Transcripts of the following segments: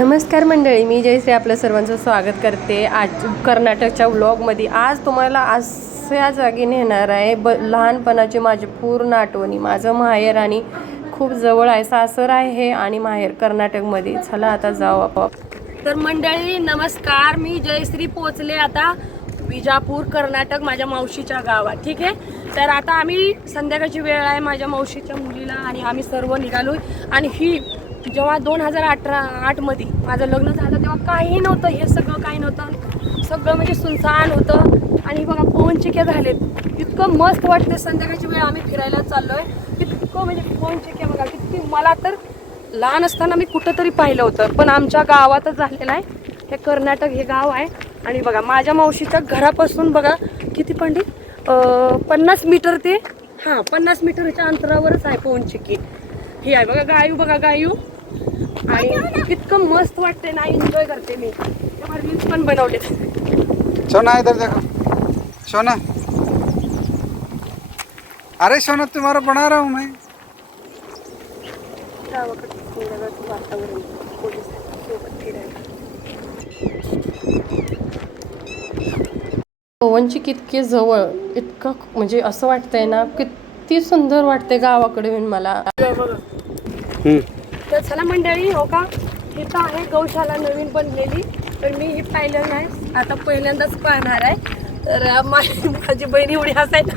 नमस्कार मंडळी, मी जयश्री आपलं सर्वांचं स्वागत करते आज कर्नाटकच्या व्लॉगमध्ये. आज तुम्हाला अशा जागी नेणार आहे लहानपणाची माझी पूर्ण आठवणी. माझं माहेर आणि खूप जवळ आहे, सासर आहे आणि माहेर कर्नाटकमध्ये. चला आता जाऊ आपण. तर मंडळी नमस्कार, मी जयश्री पोचले आता विजापूर कर्नाटक माझ्या मावशीच्या गावात. ठीक आहे, तर आता आम्ही संध्याकाळची वेळ आहे, माझ्या मावशीच्या मुलीला आणि आम्ही सर्व निघालोय. आणि ही जेव्हा 2008 मध्ये माझं लग्न झालं तेव्हा काही नव्हतं, हे सगळं काही नव्हतं, सगळं म्हणजे सुनसान होतं. आणि बघा पवनचक्क्या झालेत, इतकं मस्त वाटतं. संध्याकाळची वेळ आम्ही फिरायला चाललोय, इतकं म्हणजे पवनचक्क्या बघा किती. मला तर लहान असताना मी कुठंतरी पाहिलं होतं, पण आमच्या गावातच झालेलं आहे. हे कर्नाटक हे गाव आहे. आणि बघा माझ्या मावशीच्या घरापासून बघा किती पंडित 50 मीटर ते 50 मीटरच्या अंतरावरच आहे पवनचक्की. ही आहे बघा गायू, बघा गायू. आणि इतकं मस्त वाटते ना, एन्जॉय करते मी. त्यामुळे रील्स पण बनवले. सोना इधर देखो, सोना. अरे सोना, तुम्हारा बना रहा हूँ मैं. वातावरण सोबत फिरायला. पवनचक्की इतके जवळ, इतकं म्हणजे असं वाटतंय ना, किती सुंदर वाटते गावाकडे येऊन मला. तर चला मंडळी, हो का, इथं आहे गौशाला नवीन बनलेली. तर मी ही पाहिलं नाही, आता पहिल्यांदाच पाहणार आहे. तर माझी बहिणी एवढी हसायला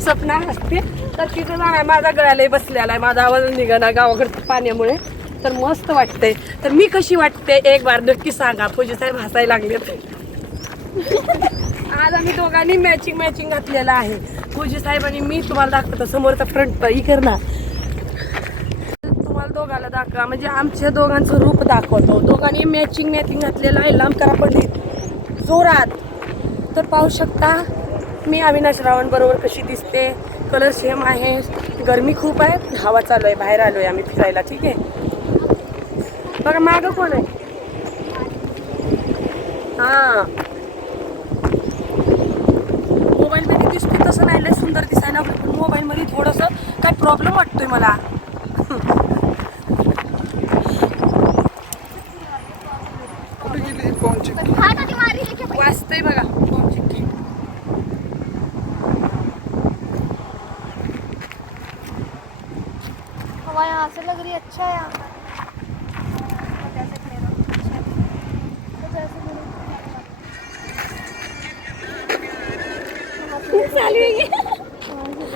सपना हसते. तर तिथं जाणार, माझा गळ्यालाही बसलेला आहे, माझा आवाज निघाला गावाकडच्या पाण्यामुळे. तर मस्त वाटते. तर मी कशी वाटते एक बार नक्की सांगा. फौजी साहेब हसायला लागले. आज आम्ही दोघांनी मॅचिंग घातलेला आहे, फौजी साहेब आणि मी. तुम्हाला दाखवतो समोरचा फ्रंट करणार, तुम्हाला दोघांना दाखवा, म्हणजे आमच्या दोघांचं रूप दाखवतो. दोघांनी मॅचिंग घातलेलं आहे, लांब करा पडली जोरात. तर पाहू शकता मी अविनाश रावण बरोबर कशी दिसते. कलर सेम आहे. गरमी खूप आहे, हवा चालू आहे, बाहेर आलोय आम्ही फिरायला. ठीक आहे, बघा मागं कोण आहे. मोबाईल मध्ये दिसतो तसं नाही, लय सुंदर दिसायला, पण मोबाईल मध्ये थोडस काय प्रॉब्लेम वाटतोय मला. वाचतंय बघा पवनचक्की. हवा यहाँ से लग रही है, अच्छा है यहाँ का.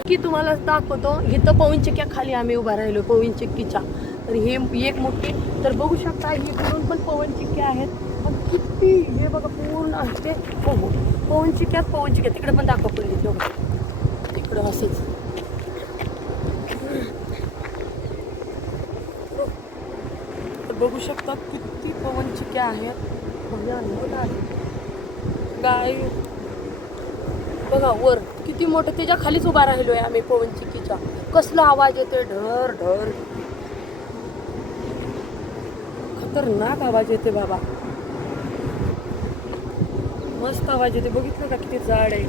की तुम्हाला दाखवतो, इथं पवनचक्क्या खाली आम्ही उभा राहिलो पवनचक्कीच्या. तर हे एक मोठी, तर बघू शकता ही फिरून पण पवनचक्क्या आहेत. पण किती, हे बघा पूर्ण असते पवनचक्क्या. तिकडे पण दाखव पडली तिकडं असंच. तर बघू शकता किती पवनचक्क्या आहेत. गाय बघा वर किती मोठं, त्याच्या खालीच उभा राहिलोय आम्ही पवनचक्कीच्या. कसला आवाज येतोय, ढर ढर, खतरनाक आवाज येते बाबा, मस्त आवाज येते. बघितलं का किती जाड आहे.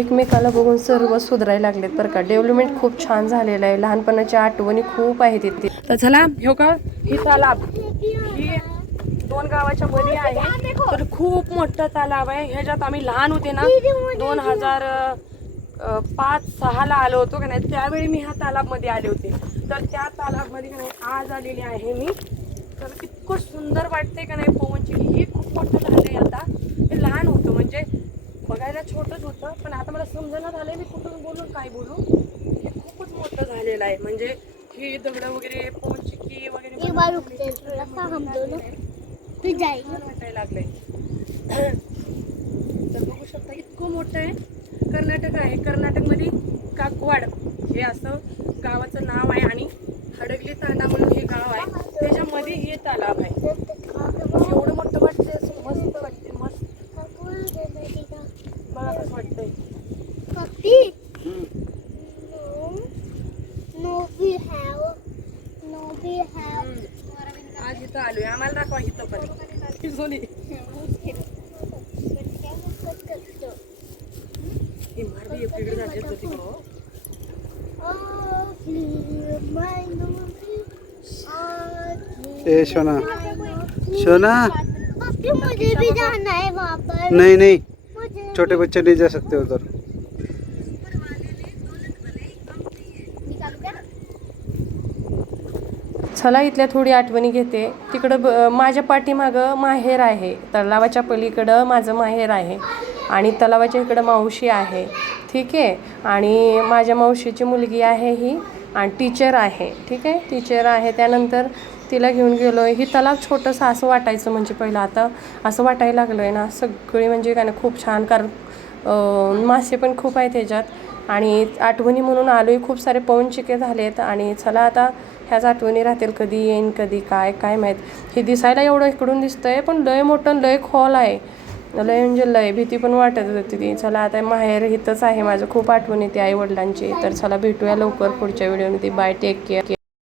एकमेकाला बघून सर्व सुधारायला लागलेत बरं का. डेव्हलपमेंट खूप छान झालेलं आहे. लहानपणाच्या आठवणी खूप आहेत इथे. तर चला, हो का, ही तालाब ही 2 गावाच्या मध्ये आहे. तर खूप मोठं तालाब आहे. ह्याच्यात आम्ही लहान होते ना, 2005-06 ला आलो होतो का नाही, त्यावेळी मी ह्या तालाब मध्ये आले होते. तर त्या तालाब मध्ये का नाही आज आलेली आहे मी. तर इतकं सुंदर वाटते का नाही. पवनचक्की ही खूप मोठं झालंय आता. हे लहान होतं म्हणजे बघायला छोटंच होतं, पण आता मला समजणं झालंय मी कुठून बोलून काय बोलू. हे खूपच मोठं झालेलं आहे. म्हणजे ही दगड वगैरे पवनचक्की वगैरे वाटायला लागलंय. तर बघू शकता इतकं मोठं आहे. कर्नाटक आहे. कर्नाटकमध्ये काकवाड हे असं गावाचं नाव आहे. आणि हडगली तांडा म्हणून हे गाव आहे, त्याच्यामध्ये हे तालाब आहे. एवढं मोठं वाटतंय, असं मस्त वाटते, मस्त. बघा कसं वाटतंय. आज इथं आलोय, आम्हाला दाखवा इथं पण. इमारती एकीकडे जाते. ए सोना, सोना, पप्पी मुझे भी जाना है वहाँ पर। नहीं नहीं, मुझे छोटे बच्चे नहीं जा सकते उधर. निकालू क्या? चला इथल्या थोडी आठवणी घेते. तिकडं माझ्या पाठीमागं माहेर आहे, तलावाच्या पलीकडं माझं माहेर आहे आणि तलावाच्या इकडं मावशी आहे. ठीक आहे. आणि माझ्या मावशीची मुलगी आहे ही आणि टीचर आहे. ठीक आहे, टीचर आहे. त्यानंतर तिला घेऊन गेलो आहे. ही तलाव छोटंसं असं वाटायचं, म्हणजे पहिलं, आता असं वाटायला लागलं आहे ना सगळी, म्हणजे काय ना खूप छान, कारण मासे पण खूप आहेत ह्याच्यात. आणि आठवणी म्हणून आलो आहे. खूप सारे पवनचिके झालेत आणि चला आता ह्याच आठवणी राहतील. कधी येईन कधी काय माहीत. हे दिसायला एवढं इकडून दिसतं आहे, पण लय मोठं लय खोल आहे. लय म्हणजे लय भीती पण वाटत होती ती. चला आता माहेर इथंच आहे माझं. खूप आठवण येते आई वडिलांची. तर चला भेटूया लवकर पुढच्या व्हिडिओमध्ये. Bye, take care.